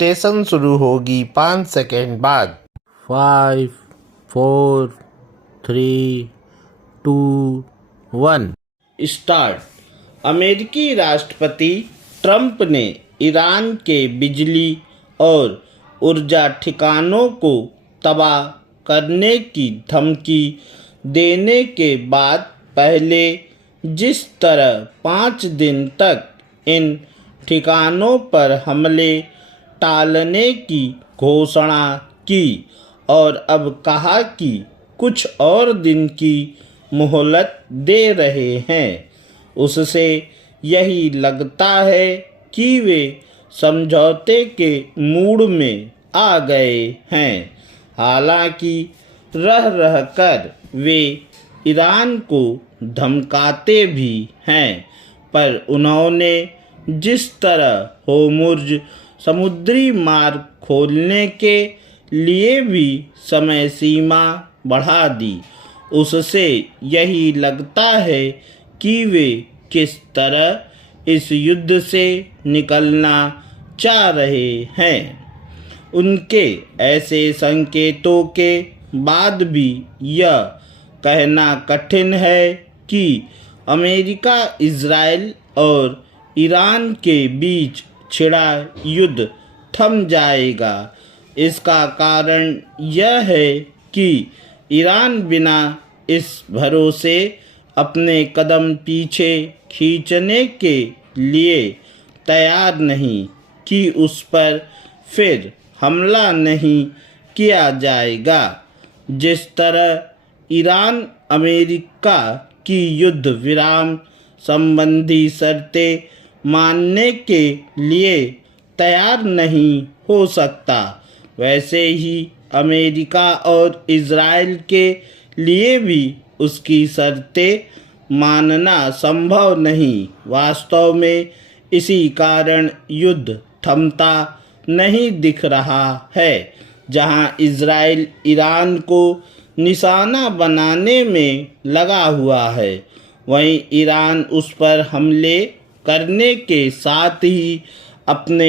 Dictation शुरू होगी 5 second बाद। 5, 4, 3, 2, 1 स्टार्ट। अमेरिकी राष्ट्रपति ट्रंप ने ईरान के बिजली और ऊर्जा ठिकानों को तबाह करने की धमकी देने के बाद पहले जिस तरह 5 दिन तक इन ठिकानों पर हमले टालने की घोषणा की और अब कहा कि कुछ और दिन की मोहलत दे रहे हैं, उससे यही लगता है कि वे समझौते के मूड में आ गए हैं। हालांकि रह कर वे ईरान को धमकाते भी हैं, पर उन्होंने जिस तरह होर्मुज़ समुद्री मार्ग खोलने के लिए भी समय सीमा बढ़ा दी, उससे यही लगता है कि वे किस तरह इस युद्ध से निकलना चाह रहे हैं। उनके ऐसे संकेतों के बाद भी यह कहना कठिन है कि अमेरिका इजराइल और ईरान के बीच छिड़ा युद्ध थम जाएगा। इसका कारण यह है कि ईरान बिना इस भरोसे अपने कदम पीछे खींचने के लिए तैयार नहीं कि उस पर फिर हमला नहीं किया जाएगा। जिस तरह ईरान अमेरिका की युद्ध विराम संबंधी शर्तें मानने के लिए तैयार नहीं हो सकता, वैसे ही अमेरिका और इजराइल के लिए भी उसकी शर्तें मानना संभव नहीं। वास्तव में इसी कारण युद्ध थमता नहीं दिख रहा है। जहां इजराइल ईरान को निशाना बनाने में लगा हुआ है, वहीं ईरान उस पर हमले करने के साथ ही अपने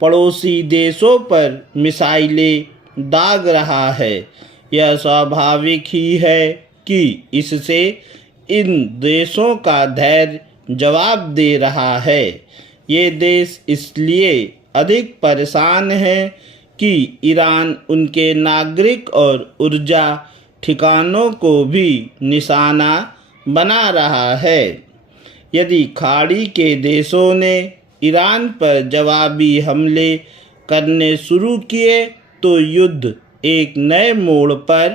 पड़ोसी देशों पर मिसाइलें दाग रहा है। यह स्वाभाविक ही है कि इससे इन देशों का धैर्य जवाब दे रहा है। ये देश इसलिए अधिक परेशान हैं कि ईरान उनके नागरिक और ऊर्जा ठिकानों को भी निशाना बना रहा है। यदि खाड़ी के देशों ने ईरान पर जवाबी हमले करने शुरू किए तो युद्ध एक नए मोड़ पर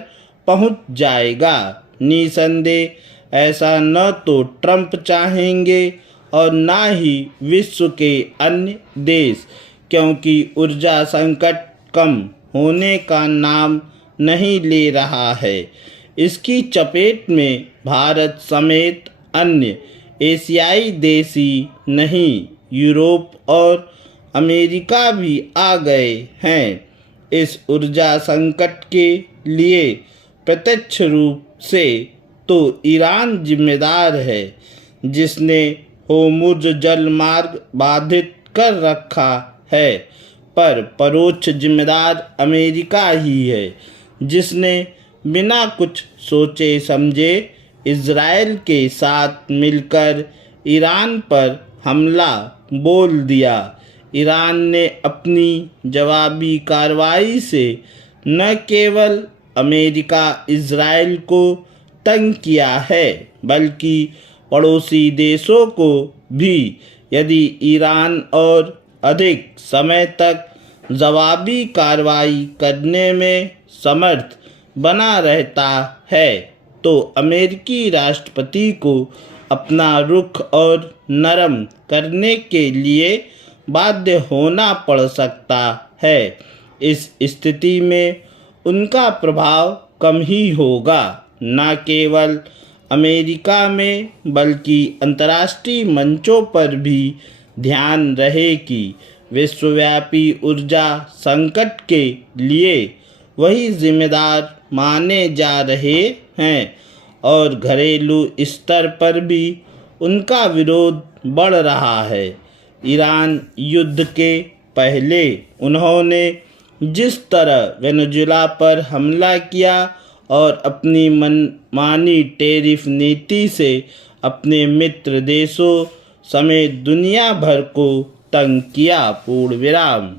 पहुंच जाएगा। निसंदेह ऐसा न तो ट्रंप चाहेंगे और न ही विश्व के अन्य देश, क्योंकि ऊर्जा संकट कम होने का नाम नहीं ले रहा है। इसकी चपेट में भारत समेत अन्य एशियाई देश ही नहीं, यूरोप और अमेरिका भी आ गए हैं। इस ऊर्जा संकट के लिए प्रत्यक्ष रूप से तो ईरान जिम्मेदार है, जिसने होर्मुज़ जल मार्ग बाधित कर रखा है, पर परोक्ष जिम्मेदार अमेरिका ही है, जिसने बिना कुछ सोचे समझे इजराइल के साथ मिलकर ईरान पर हमला बोल दिया। ईरान ने अपनी जवाबी कार्रवाई से न केवल अमेरिका इजराइल को तंग किया है, बल्कि पड़ोसी देशों को भी। यदि ईरान और अधिक समय तक जवाबी कार्रवाई करने में समर्थ बना रहता है, तो अमेरिकी राष्ट्रपति को अपना रुख और नरम करने के लिए बाध्य होना पड़ सकता है। इस स्थिति में उनका प्रभाव कम ही होगा, न केवल अमेरिका में बल्कि अंतर्राष्ट्रीय मंचों पर भी ध्यान रहे कि विश्वव्यापी ऊर्जा संकट के लिए वही जिम्मेदार माने जा रहे हैं और घरेलू स्तर पर भी उनका विरोध बढ़ रहा है। ईरान युद्ध के पहले उन्होंने जिस तरह वेनेजुएला पर हमला किया और अपनी मनमानी टैरिफ नीति से अपने मित्र देशों समेत दुनिया भर को तंग किया। पूर्ण विराम।